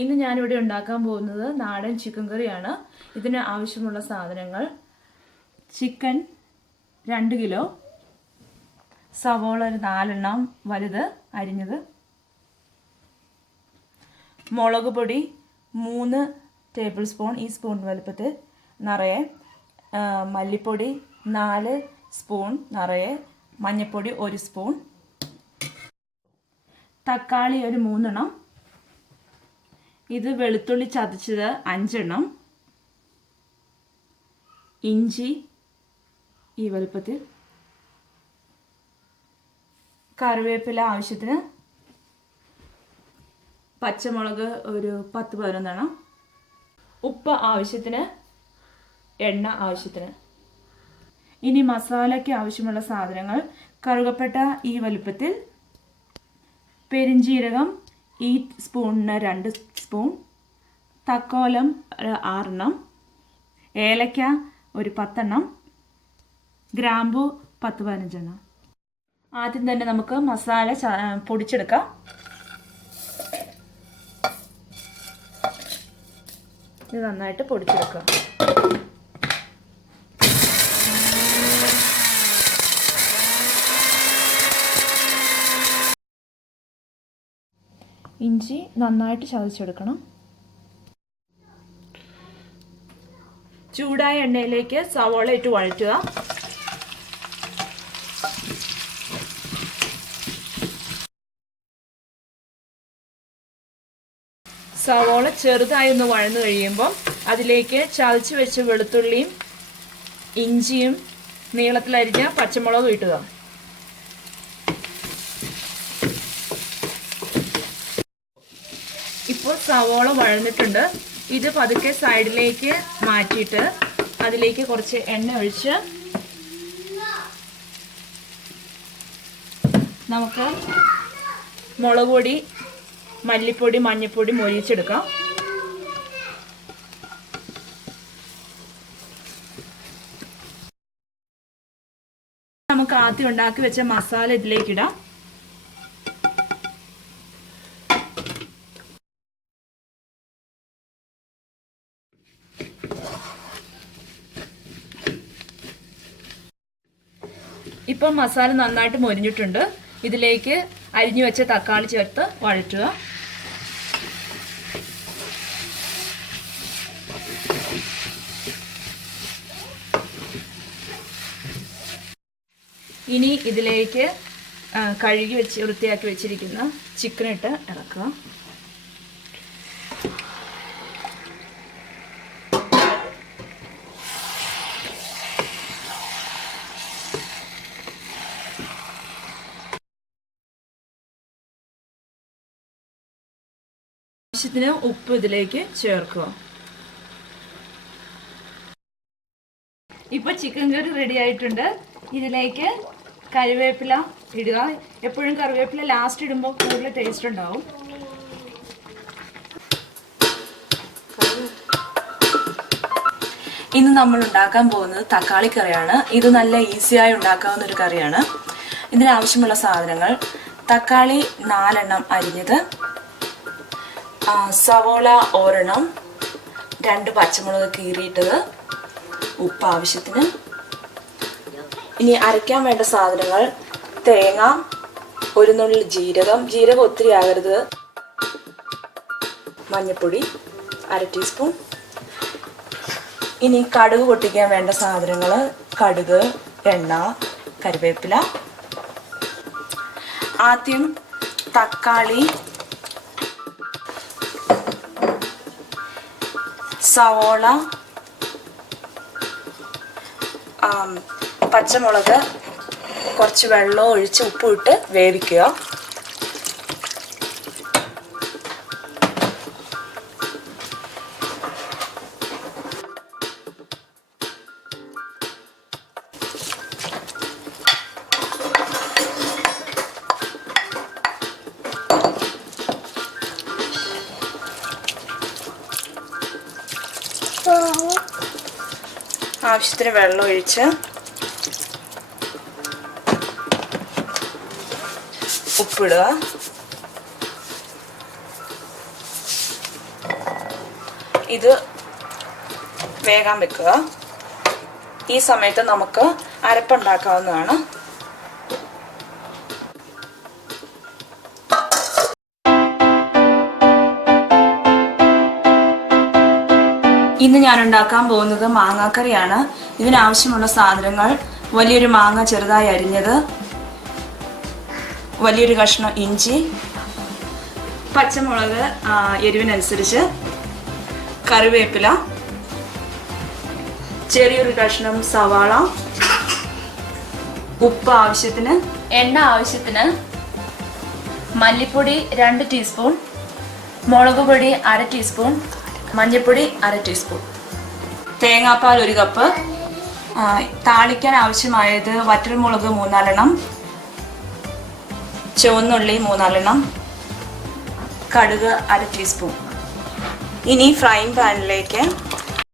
ഇന്ന് ഞാനിവിടെ ഉണ്ടാക്കാൻ പോകുന്നത് നാടൻ ചിക്കൻ കറിയാണ്. ഇതിന് ആവശ്യമുള്ള സാധനങ്ങൾ: ചിക്കൻ 2 കിലോ, സവോള ഒരു 4 എണ്ണം വലുത് അരിഞ്ഞത്, മുളക് പൊടി 3 ടേബിൾ സ്പൂൺ ഈ സ്പൂൺ വലുപ്പത്തിൽ നിറയെ, മല്ലിപ്പൊടി 4 സ്പൂൺ നിറയെ, മഞ്ഞൾപ്പൊടി 1 സ്പൂൺ, തക്കാളി ഒരു 3 എണ്ണം, ഇത് വെളുത്തുള്ളി ചതച്ചത് 5 എണ്ണം, ഇഞ്ചി ഈ വലുപ്പത്തിൽ, കറിവേപ്പില ആവശ്യത്തിന്, പച്ചമുളക് ഒരു 10-11 എണ്ണം, ഉപ്പ് ആവശ്യത്തിന്, എണ്ണ ആവശ്യത്തിന്. ഇനി മസാലയ്ക്ക് ആവശ്യമുള്ള സാധനങ്ങൾ: കറുകപ്പട്ട ഈ വലുപ്പത്തിൽ, പെരിഞ്ജീരകം ഈ സ്പൂണിന് 2 സ്പൂൺ, തക്കോലം 6 എണ്ണം, ഏലക്ക ഒരു 10 എണ്ണം, ഗ്രാമ്പു 10-15 എണ്ണം. ആദ്യം തന്നെ നമുക്ക് മസാല പൊടിച്ചെടുക്കാം. ഇത് നന്നായിട്ട് പൊടിച്ചെടുക്കുക. ഇഞ്ചി നന്നായിട്ട് ചതച്ചെടുക്കണം. ചൂടായ എണ്ണയിലേക്ക് സവോള ഇട്ട് വഴറ്റുക. സവോള ചെറുതായി ഒന്ന് വഴന്നു കഴിയുമ്പോൾ അതിലേക്ക് ചതച്ച് വെച്ച വെളുത്തുള്ളിയും ഇഞ്ചിയും നീളത്തിലരിഞ്ഞ പച്ചമുളകും ഇട്ടുക. ഇപ്പോൾ സവോള വഴന്നിട്ടുണ്ട്. ഇത് പതുക്കെ സൈഡിലേക്ക് മാറ്റിയിട്ട് അതിലേക്ക് കുറച്ച് എണ്ണ ഒഴിച്ച് നമുക്ക് മുളക് പൊടി, മല്ലിപ്പൊടി, മഞ്ഞൾപ്പൊടി മൊരിച്ചെടുക്കാം. നമുക്ക് ആദ്യം ഉണ്ടാക്കി വെച്ച മസാല ഇതിലേക്കിടാം. ഇപ്പം മസാല നന്നായിട്ട് മൊരിഞ്ഞിട്ടുണ്ട്. ഇതിലേക്ക് അരിഞ്ഞു വെച്ച തക്കാളി ചേർത്ത് വഴറ്റുക. ഇനി ഇതിലേക്ക് കഴുകി വൃത്തിയാക്കി വെച്ചിരിക്കുന്ന ചിക്കൻ ഇട്ട് ഇറക്കുക. ആവശ്യത്തിന് ഉപ്പ് ഇതിലേക്ക് ചേർക്കുക. ഇപ്പോൾ ചിക്കൻ കറി റെഡി ആയിട്ടുണ്ട്. ഇതിലേക്ക് കറിവേപ്പില ഇടുക. എപ്പോഴും കറിവേപ്പില ലാസ്റ്റ് ഇടുമ്പോൾ കൂടുതൽ ടേസ്റ്റ് ഉണ്ടാവും. ഇന്ന് നമ്മൾ ഉണ്ടാക്കാൻ പോകുന്നത് തക്കാളി കറിയാണ്. ഇത് നല്ല ഈസിയായി ഉണ്ടാക്കാവുന്ന ഒരു കറിയാണ്. ഇതിനാവശ്യമുള്ള സാധനങ്ങൾ: തക്കാളി 4 എണ്ണം അരിഞ്ഞത്, സവോള 1 എണ്ണം, 2 പച്ചമുളക് കീറിയിട്ടത്, ഉപ്പ് ആവശ്യത്തിന്. ഇനി അരയ്ക്കാൻ വേണ്ട സാധനങ്ങൾ: തേങ്ങ, 1 നുള്ളി ജീരകം ഒത്തിരി ആകരുത്, മഞ്ഞൾപ്പൊടി 1/2 ടീസ്പൂൺ. ഇനി കടുക് പൊട്ടിക്കാൻ വേണ്ട സാധനങ്ങൾ: കടുക്, എണ്ണ, കറിവേപ്പില. ആദ്യം തക്കാളി, സവോള, പച്ചമുളക് കുറച്ച് വെള്ളം ഒഴിച്ച് ഉപ്പിട്ട് വേവിക്കുക. ആവശ്യത്തിന് വെള്ളം ഒഴിച്ച് ഉപ്പിടുക. ഇത് വേകാൻ വെക്കുക. ഈ സമയത്ത് നമുക്ക് അരപ്പുണ്ടാക്കാവുന്നതാണ്. ഇന്ന് ഞാൻ ഉണ്ടാക്കാൻ പോകുന്നത് മാങ്ങാക്കറിയാണ്. ഇതിനാവശ്യമുള്ള സാധനങ്ങൾ: വലിയൊരു മാങ്ങ ചെറുതായി അരിഞ്ഞത്, വലിയൊരു കഷ്ണം ഇഞ്ചി, പച്ചമുളക് എരിവിനനുസരിച്ച്, കറിവേപ്പില, ചെറിയൊരു കഷ്ണം സവാള, ഉപ്പ് ആവശ്യത്തിന്, എണ്ണ ആവശ്യത്തിന്, മല്ലിപ്പൊടി 2 ടീസ്പൂൺ, മുളക് പൊടി 1/2 ടീസ്പൂൺ, മഞ്ഞൾപ്പൊടി 1/2 ടീസ്പൂൺ, തേങ്ങാപ്പാൽ 1 കപ്പ്, താളിക്കാൻ ആവശ്യമായത് വറ്റൽമുളക് 3-4 എണ്ണം, ചുവന്നുള്ളി 3-4 എണ്ണം, കടുക് 1/2 ടീസ്പൂൺ. ഇനി ഫ്രൈയിങ് പാനിലേക്ക്